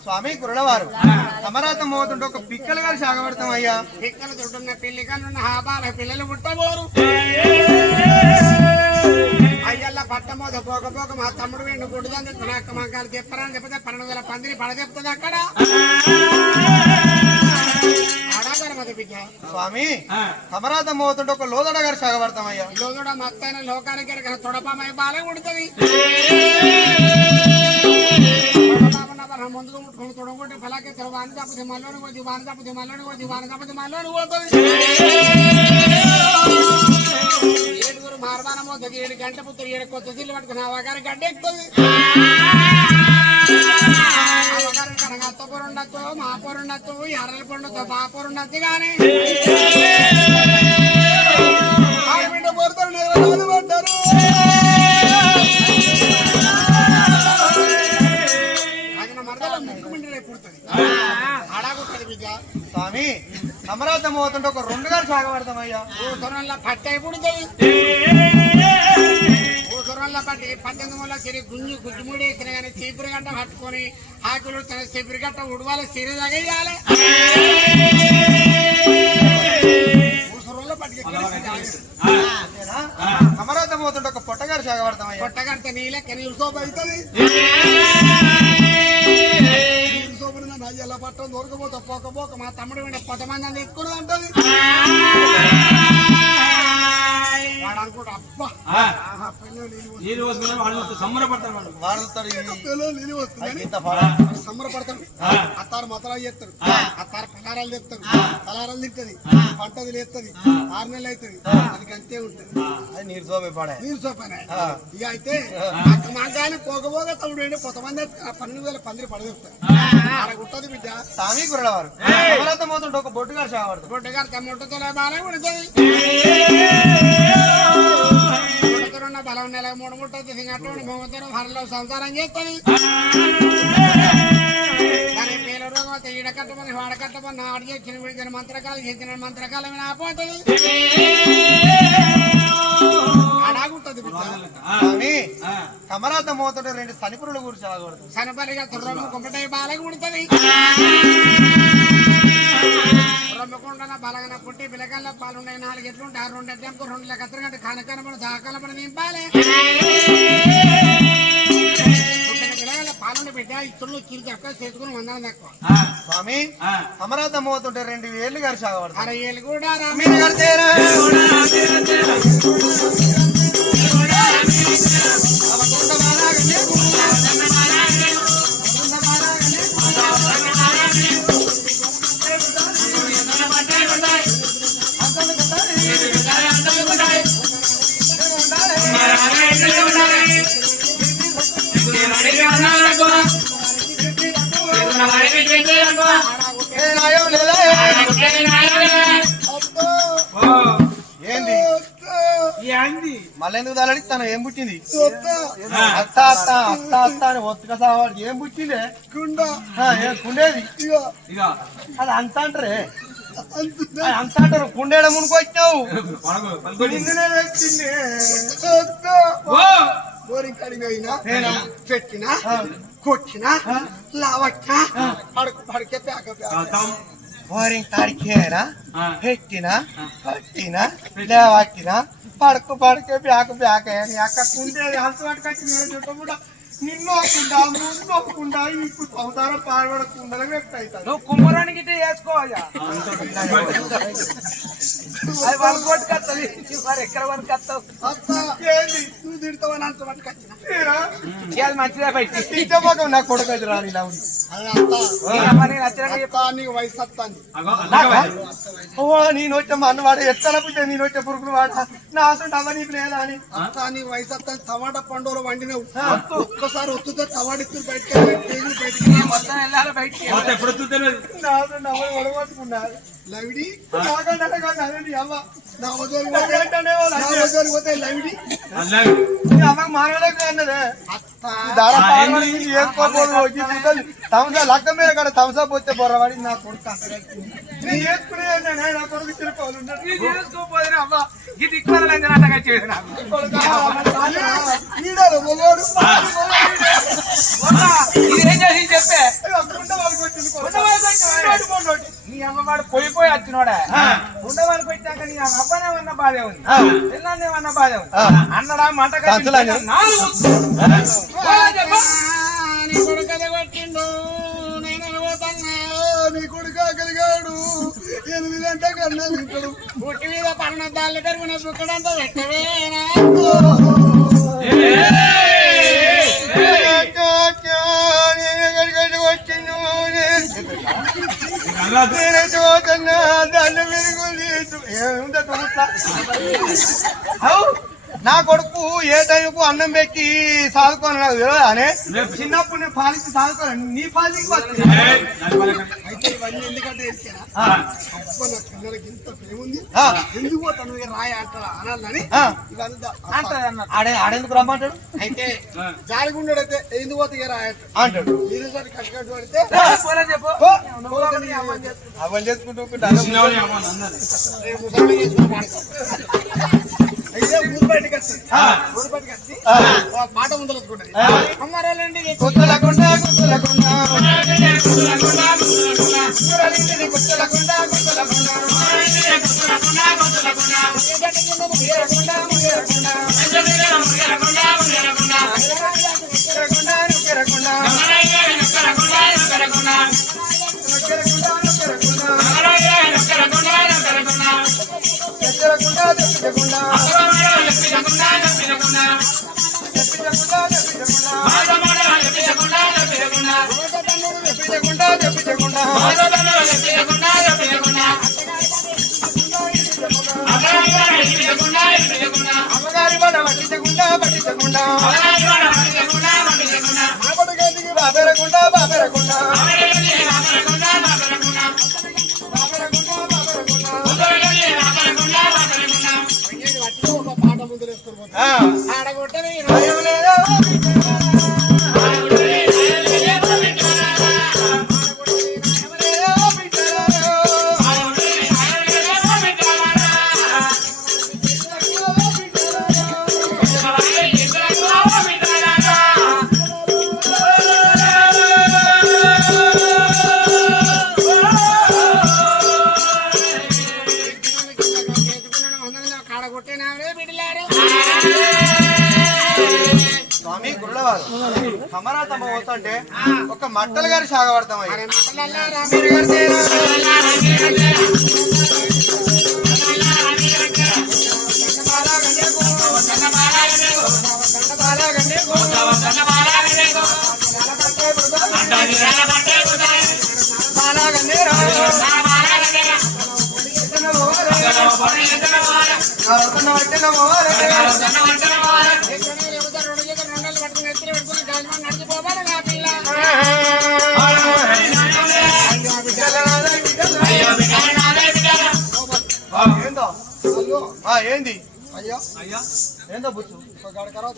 స్వామి గురులవారు అమరావతి మోతుంటే ఒక పిక్కలు కలిసి ఆగబడతాం అయ్యా. పిక్కలు చుట్టున్న పిల్లి కన్నా హాబాల పిల్లలు పుట్టబోరు అయ్యల్లా పట్టమోద పోకపోక మా తమ్ముడు వెండు గుడ్డుదని అక్క మంకాలు చెప్పరాని చెప్తే 12,000 పందిరి పడ చెప్తుంది అక్కడ స్వామి అమరావతి మోతుంటే ఒక లోదడ గారు సాగబడతాం అయ్యా. లోదడ మత్తైన లోకానికి తొడపమై బాలే ఉడుతుంది ముందుకు ముట్టుకుని తొడగొట్టి ఫలాకే వాని తప్పది మల్లోని పోతుంది వాని తప్పది మల్లోని పోతుంది వాని తప్పది మల్లోని పోతుంది. 7 మార్మానం పోతుంది 7 గంట పుత్తులు 7 కొత్త తిల్లు పట్టుకుని అవగారి గడ్డ ఎక్కుతుంది. అవగారి కనుక అత్త కూర ఉండొచ్చు మా కూర ఉండొచ్చు ఎర్రల పండుతో మా కూర ఉండొచ్చు కానీ ఆడబిడ్డ పోరుతారు నిర్వహణ పడ్డారు. స్వామి అమరావతి పోతుంటే ఒక 2 గారు సాగబడతామయ్యా. ఊసరంలో పట్టి అయిపోతుంది ఊసరంలో పట్టి 18 మూల సిరి గుంజు గుజ్జుముడి వేసిన కానీ చీపురు గట్ట పట్టుకొని ఆకులు చీపురు గట్ట ఉడవాలి సిరి తగేయాలి ఊసరంలో పట్టి అమరావతి పోతుంటే ఒక పొట్టగారు సాగబడతామయ్యా. పొట్టగడితే నీళ్ళ నీళ్ళు సోపు అవుతుంది ఎలా పట్టం దొరకపోతే పోకపోక మా తమ్ముడు 10 మంది తీసుకుని అంటది వాడు అనుకుంటా అబ్బా నీళ్ళు పోసుకుని వాళ్ళు సంబరపడతారు వాళ్ళు వాడుతారు పిల్లలు నీళ్ళు వస్తుందని ఇంత సంబరపడతాడు అత్తారు మతరాలు చేస్తాడు అత్తారు పలారాలు తెస్తాడు పలారాలు తింటది పంటది లేస్తుంది 6 నెలలు అవుతుంది అది అంతే ఉంటుంది అది నీరు సోపే పడే నీరు సోపనే ఇక అయితే మాగాలి పోకపోగా తమ్ముడు ఏంటి కొంతమంది 12,000 పందిరి పడదొస్తారు అరగుంటది బిడ్డ స్వామి గురడవారు మోతుంటే ఒక బొట్టుగారు చావడదు బొడ్డగారు తమ్ముడితో బాగా ఉడుతుంది ఉన్న బలం నెల 3 ముట్టది సింగట్టు భూమితో హరలో సంసారం చేస్తుంది దాని పేరు రోగం ఈడ కట్టమని వాడ కట్టమని ఆడు చేసిన విడిచిన మంత్రకాలు చేసిన మంత్రకాలు ఆపోతుంది అడాగుంటది స్వామి కమరాత మోతుంటే 2 సనిపురులు కూర్చో చావకూడదు సనపరిగా తుర్రమ్మ కుంపటే బాలగా ఉడుతుంది రమ్మకుండా బలగన పుట్టి పిల్లకల్ల పాలుండే 4 ఎట్లుంటే 2 ఎట్లంకు 2 లెక్కగంటే కనకనమని దాకలమని నింపాలి పిల్లగల్ల పాలుండి బిడ్డ ఇతరులు కిరి తక్కువ చేసుకుని 100 తక్కువ స్వామి కమరాత మోతుంటే 2 వేలు గారు చావకూడదు 6 ఏళ్ళు కూడా మీరు కడితేరా ఏంది మళ్ళీ ఎందుకు తలడి తను ఏం పుట్టింది అత్త అత్త అత్త అత్త అని ఒత్తుక సావాడు ఏం పుట్టిందే కుండేది అది అంత అంటారే అంత అంటారు కుండేడ మునుకు వచ్చినావు బోరింగ్ కడిగినా పెట్టినా కొట్టినా లావట్టినా పడికే ప్యాక బోరింగ్ కాడికేనా పెట్టినా పట్టినా లేవట్టినా పడకే ప్యాక అక్క కుండేది అంత పట్టుకొచ్చి నేను కూడా నిన్నోకుండా ముందోకుండా ఇప్పుడు సంసారం పాల్పడకుండా వ్యక్తి నువ్వు కుమ్మరానికి వేసుకోవా అది వాళ్ళ కొట్టుకొస్తుంది మరి ఎక్కడ వరకు వస్తావు నువ్వు తిడతావని అంత పట్టుకొచ్చిన అది మంచిదే బయట ఇంట్లో నా కొడుకు అయితే రాని ఇలా ఉంది నీకు వయసు వస్తాను నేను వచ్చే మన్ను వాడు ఎట్లా పుట్టే నేను వచ్చే పురుగులు వాడ నా అసలు అవ్వ నీకు లేదా అని అత్తా నీ వయసు వస్తాను టమాటా పండుగలు వండినవు ఒక్కసారి ఒత్తుతో టమాటా బయటకి మొత్తం వెళ్ళాలి బయటికి నా అసలు నవ్వు ఒడగొట్టుకున్నారు లవిడి అవ్వ నా వదిలి పోతే లవిడి అమ్మ మానవులకు అన్నదే తమసా లక్క మీద కాడ తమసా పోతే బొర్రవాడి నా కొడుకు నేను వేసుకునే నా కొడుకు చేసుకోపోతే అవ్వ ఇది ఇక్కడగా చేసిన ఇదేం చేసి చెప్పే నీ అమ్మవాడు పోయిపోయి వచ్చినోడా ఉండే వాళ్ళకి వచ్చాక నీ అవ్వనేమన్నా బాధే ఉంది పిల్లనేమన్నా బాధే ఉంది అన్నడా మంట నీ కొడుకు కొట్టిండు నేను వెళ్ళిపోతాను నీ కొడుకు కలిగాడు 8 గంటలకు అన్నం తింటాడు పుట్టి మీద 12 పెరుగున బుక్కడంతా పెట్టవేనా నా కొడుకు ఏ టైంకు అన్నం పెట్టి సాదుకోను నాకు తెలియదు అనే చిన్నప్పుడు నేను పాలికి సాదుకోను నీ పాలికి అయితే ఇవన్నీ ఎందుకంటే పిల్లలకి ఇంత ప్రేముంది ఎందుకు తను రాయ అనాలని ఆడేందుకు రమ్మంటాడు అయితే జాలిగుండైతే ఎందుకు పోతే రాయ అంటాడు మీరు కట్టుకట్టు పడితే అవన్నీ చేసుకుంటూ అయితే ఊరు బయటకి వచ్చి మాట ముందు వచ్చుకుంటుంది అమ్మారాలండి గుర్తులకుండా తెచ్చకుండా పట్టించకుండా అమ్మగారి మాట పట్టించకుండా మాపడికి బాబెరకుండా ఒక పాట ముందు వేసుకొని ఆడగొట్టని భయం లేదా స్వామి గురులవారు కమరాతమ్మ పోతుంటే ఒక మట్టలు గారి సాగబడతామయ్య ఏంది అయ్యా ఏందో బుచ్చు గడకరా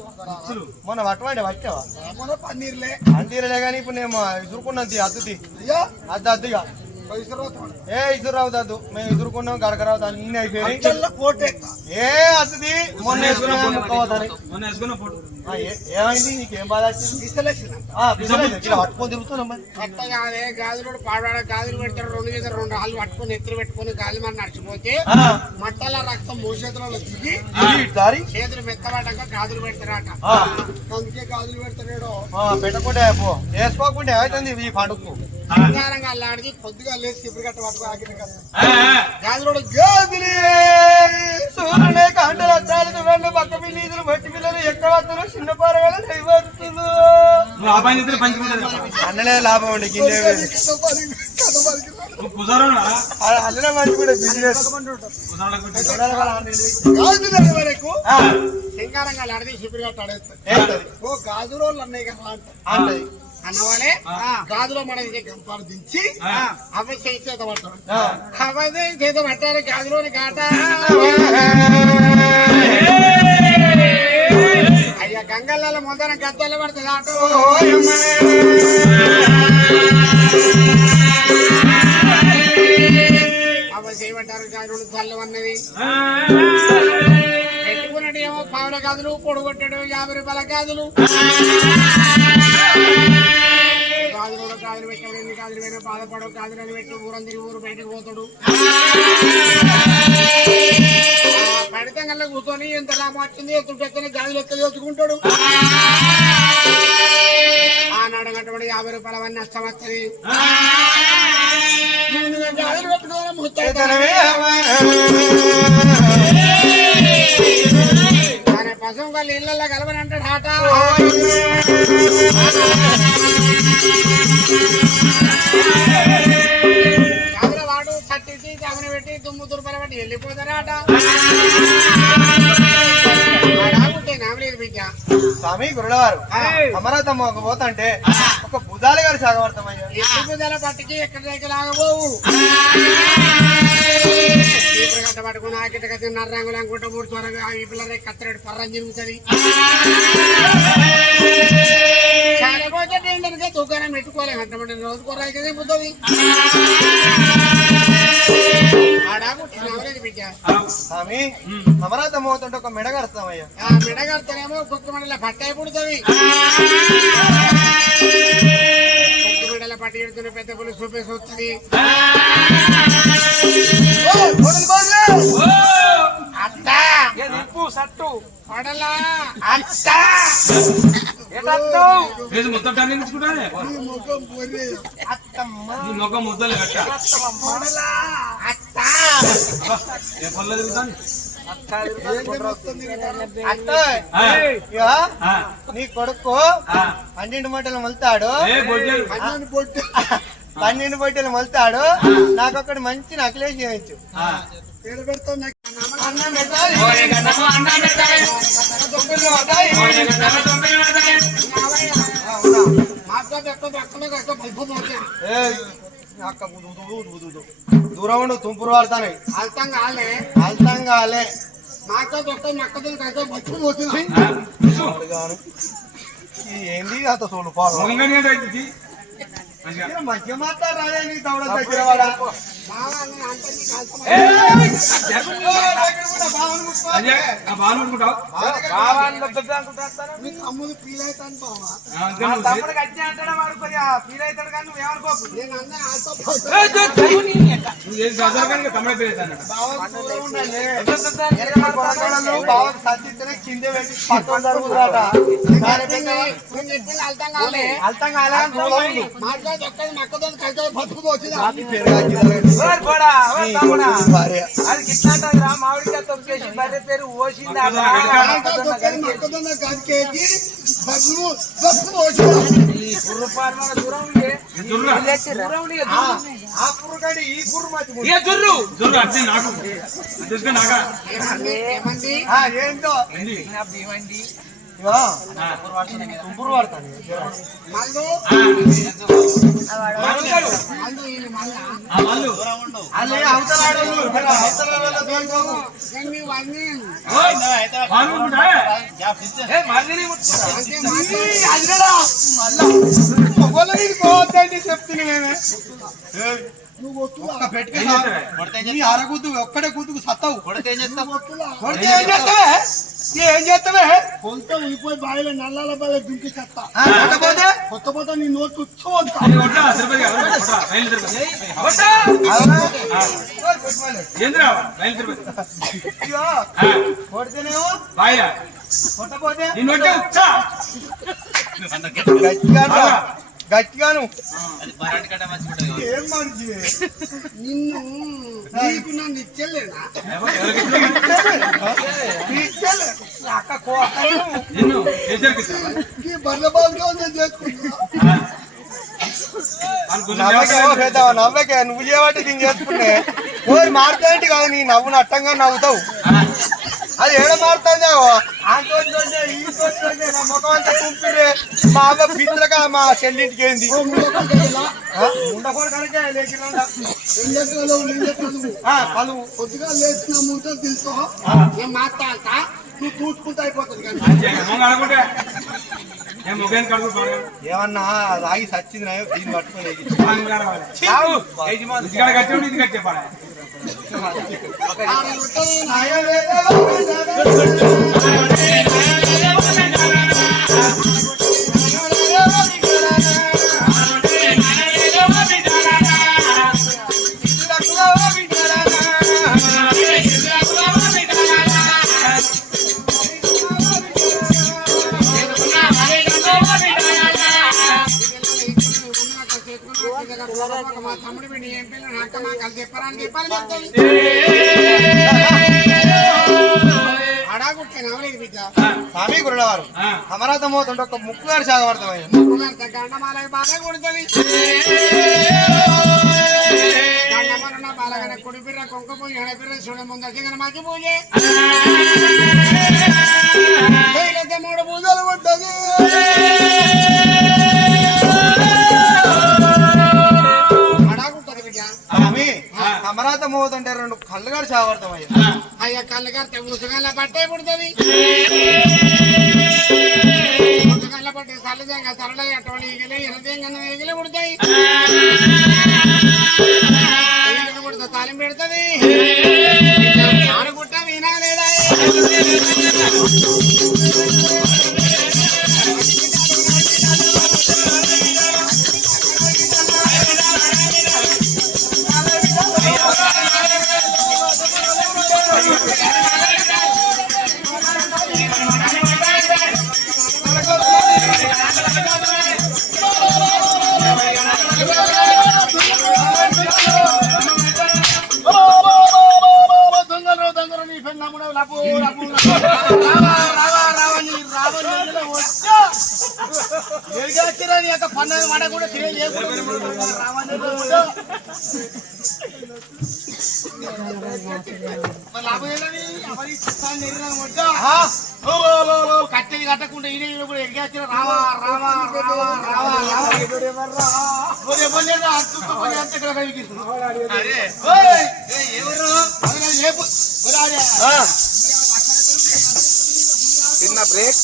మొన్న పట్టమండి పట్టావా మన పన్నీర్లే అంతీరలే కానీ ఇప్పుడు నేను ఇసురుకున్నది అద్దుది అయ్యా అద్దుగా ఏ ఇసురావు దద్దు మేము ఇసురుకున్నాం గడకరావు అన్ని అయిపోయి ఏ అద్దుది మొన్న వేసుకున్నాం ఏమైంది నీకేం బాధ వచ్చింది పట్టుకొని తిరుగుతున్నాం మరి కట్ట కాదే గాజులు పాడవాడ గాజులు పెడతారు రెండు రాళ్ళు పట్టుకొని ఎత్తులు పెట్టుకొని గాలి మరి నడిచిపోతే మట్టల రక్తం మూసేతులలో దిగి దారి చేతులు మెత్తబడ్డాక గాజులు పెడతారట అందుకే గాజులు పెడతాడు పెట్టకుంటే వేసుకోకుంటే ఏమైతుంది ఈ పండుగకు బంగారంగా అల్లాడికి పొద్దుగా లేచి ఇప్పుడు గట్ట పట్టుకో ఆగిన కదా గాజులు గాజులే సూర్యునే కాండలు అద్దాలు వెళ్ళు పక్క పిల్లీదులు మట్టి పిల్లలు ఎక్కడ వస్తున్నారు చిన్న పారగాలు దైవస్తులు అన్ననే లాభం అండి గింజ అల్లనే మంచి కూడా బిజినెస్ గాజులు వరకు సింగారంగా అల్లాడికి సిపిరి గట్ట ఆడేస్తారు ఓ గాజు రోజులు అన్నాయి కదా అంటది అన్నవాళ్ళే గాజులో మన గంపాలు దించి అవి చేత పడతాడు అవదే చేత పట్టారు గాజులోని కాట అయ్యా గంగల్లో మొదన గద్దెలు పడుతుంది ఆటో అవి చేయబట్టారు గాజులు చల్లు అన్నది పెట్టుకున్నట్టు ఏమో పావుల గాజులు పొడుగొట్టాడు 50 రూపాయల గాజులు గాజులు గాజులు పెట్టాడు ఎన్ని గాజులు పోయినా బాధపడు గాజులు పెట్టి ఊరం తిరిగి ఊరు బయటకు పోతాడు పడితే కల్లా కూర్చొని ఎంత లాభం వచ్చింది ఎత్తుని గాజులు ఎత్త చేసుకుంటాడు ఆనాడు కట్టబడి 50 రూపాయల అవన్నీ నష్టం వస్తుంది గాజులు పెట్టుకోవాలి పశువు వాళ్ళు ఇళ్లలో కలవని అంటాడు ఆట వాడు చట్టించి తమను పెట్టి 9 రూపాయలు పెట్టి వెళ్ళిపోతారాట ఆడాకుంటే నామలేదు బిడ్డ స్వామి గురులవారు అమరాతమ్మ ఒక పోతంటే ఒక బుధాలు గారి సాగబడతామయ్యా ఎన్ని బుధాల పట్టికి ఎక్కడి దగ్గర లాగబోవు గట్ట పట్టుకుని ఆకిట కత్తి నర్రంగులు అనుకుంటా 3 త్వరగా ఈ పిల్లలు కత్తరెడు పర్రం జరుగుతుంది చాలా పోతే ఏంటంటే దుకాణం పెట్టుకోలేము అంటే రోజు కొర్రాయితే పోతుంది ఆడాకుంటే నామలేదు బిడ్డ స్వామి అమరాతమ్మ పోతుంటే ఒక మెడ కడతామయ్యా ఆ మెడగడతానేమో కుక్క మెడల పట్టాయి పుడుతుంది కుక్క మెడల పట్టి ఎడుతున్న పెద్ద పులి చూపేసి వస్తుంది అత్తా సట్టు పడలా అత్తా మొత్తం టర్నింగ్ తీసుకుంటానే ముఖం పోరే నీ ముఖం ముద్దలు కట్ట పడలా అత్తా ఏ పనులు తిరుగుతాను నీ కొడుకు 12 మంటలు మలుతాడు 12 పొట్టెలు మలుతాడు నాకు ఒకటి మంచి నక్లేస్ చేయొచ్చు. పేరు పెడతావు నాకు అన్నం పెట్టాలి, దొంగలు పడతాయి. మాట్లాడి ఎక్కడ పడిపోతుంది ఏయ్, అక్క దూరం ఉండు, తుంపురు పడతాను. అర్థం కాలే అర్థం కాలే. మాట్లాడి ఎక్కడ మక్కతో కలిసి పడిపోతుంది. ఏంది అంత సోలు పాలు మొంగనే రైతుకి మంచిగా మంచిగా మాట్లాడాలి. నీ తవడ దగ్గర వాడా అదే ఆ బాలు అనుకుంటావు మీ తమ్ముడు ఫీల్ అవుతాను బావా. తమ్ముడికి అజ్ఞ అంటాడు వాడు కొద్దిగా ఫీల్ అవుతాడు కానీ నువ్వేమనుకోకు. నేను అన్న ఆతో నువ్వు ఏం చదవడానికి తమ్ముడే పేరు అన్నాడు. బావకు సత్తినే కింద పెట్టి పక్కన జరుగుతాట. నేను చెప్పింది అర్థం కాలే అర్థం కాలే. మాట్లాడి ఎక్కడ మక్కతో కలిసి పడిపోతుంది. అది గిట్లా మామిడికాయ తొక్కేసి బర్రె పేరు ఓసింది మక్కదొన్న గదికేసి బస్సు వచ్చింది. దూరం ఉండే జుర్రా దూరం ఉండే ఆ పుర్రుగాడి ఈ పుర్రు మధ్య ఇక జుర్రు జుర్రు అర్జున్ నాకు తీసుకుని నాగా ఏమంది ఏంటో ఏంది? తుంపురు పడతాను. మళ్ళు మాట్లాడు. మళ్ళు వీళ్ళు మళ్ళా ఆ వాళ్ళు అల్లే అవతలాడోళ్ళు అవతలాడోళ్ళ తోలుకోకు. నేను మీ వాళ్ళని ఓయ్, వాళ్ళు అనుకుంటా? అంటే మళ్ళీ పోద్దండి చెప్తుంది మేమే. నువ్వు ఒత్తులా ఒక్క పెట్టుకు ఏం చేస్తావే? నీ అరగుద్దు ఒక్కడే గుద్దుకు సత్తావు. ఒత్తులా కొడితే ఏం చేస్తావే? ఏం చేస్తావే? కొంత ఉలిపోయి బావిలో నల్లాల బావిలో దుంకి చెత్తా కొట్టపోతే కొత్త నీ నోటు వచ్చి అది కొట్టా, తిరుపతి కాదు, కొట్టా, రైలు తిరుపతి. ఏందిరా రైలు తిరుపతి? కొడితేనేమో బాయిలా కొట్టపోతే నిన్ను కొట్టే ఉచ్చా. గట్టిగాను గట్టిగాను. ఏం మనిషి నిన్ను నీకు నన్ను ఇచ్చలేదా అక్క కోస్తాను. నిన్ను హెచ్చరికిస్తా. ఈ బర్రె బాగా నేను చేసుకుంటున్నా. నవ్వకే నువ్వు చేయబట్టి నేను చేసుకుంటే ఓరి మారుతాంటి కాదు. నీ నవ్వును అట్టంగా నవ్వుతావు. అది ఏడ మారుతుంది నా ముఖం అంతా తుంపిడే. మా అవ్వ పిత్రగా మా చెల్లింటికి ఏంది ఉండకూడదు కనుక లేకుండా పలువు కొద్దిగా లేచిన ముందు తీసుకో నేను మాట్లాడతా నువ్వు చూసుకుంటూ అయిపోతుంది కానీ మొంగ అనుకుంటే నేను మొగ్గాన్ని కడుపు బాగా ఏమన్నా రాగి సచ్చింది నాయో దీన్ని పట్టుకోలేదు. ఇక్కడ కట్టి ఇది కట్టే పడ మా తమ్ముడు వీడు ఏం పిల్లలు నాకు మా కలిసి చెప్పారని చెప్పాలి చెప్తాను అడాగుట్టే నవలేదు బిడ్డ స్వామి గురులవారు అమరావతి మోతుంటే ఒక ముక్కుగాడు సాగబడతామయ్యా. గండమాల బాగా కొడుతుంది గండమాల బాలగన కొడి పిర్ర కొంక పూజ ఎడపిర్ర చూడ ముందు వచ్చి మాకి పూజ 3 పూజలు ఉంటుంది స్వామి అమరావతి మోతుంటే 2 కళ్ళుగాడు సాగబడతామయ్యా. అయ్యా కళ్ళగారు ముసుగల్ల పట్టే పుడుతుంది ముసుగల్ల పట్టే సరళంగా సరళ అటువంటి ఈగలే ఎనదేంగన్న ఈగలే పుడతాయి ఈగలు పుడితే తాలిం పెడుతుంది ఆడుకుంటా వినా లేదా దొంగలు నీ పెన్నమ్ముడు ఎరిగొచ్చిరా నీ యొక్క పన్నెండు మాట కూడా కట్టెది కట్టకుండా ఈయన కూడా ఎరిగొచ్చిరా రావా రావా రావా రావా చిన్న బ్రేక్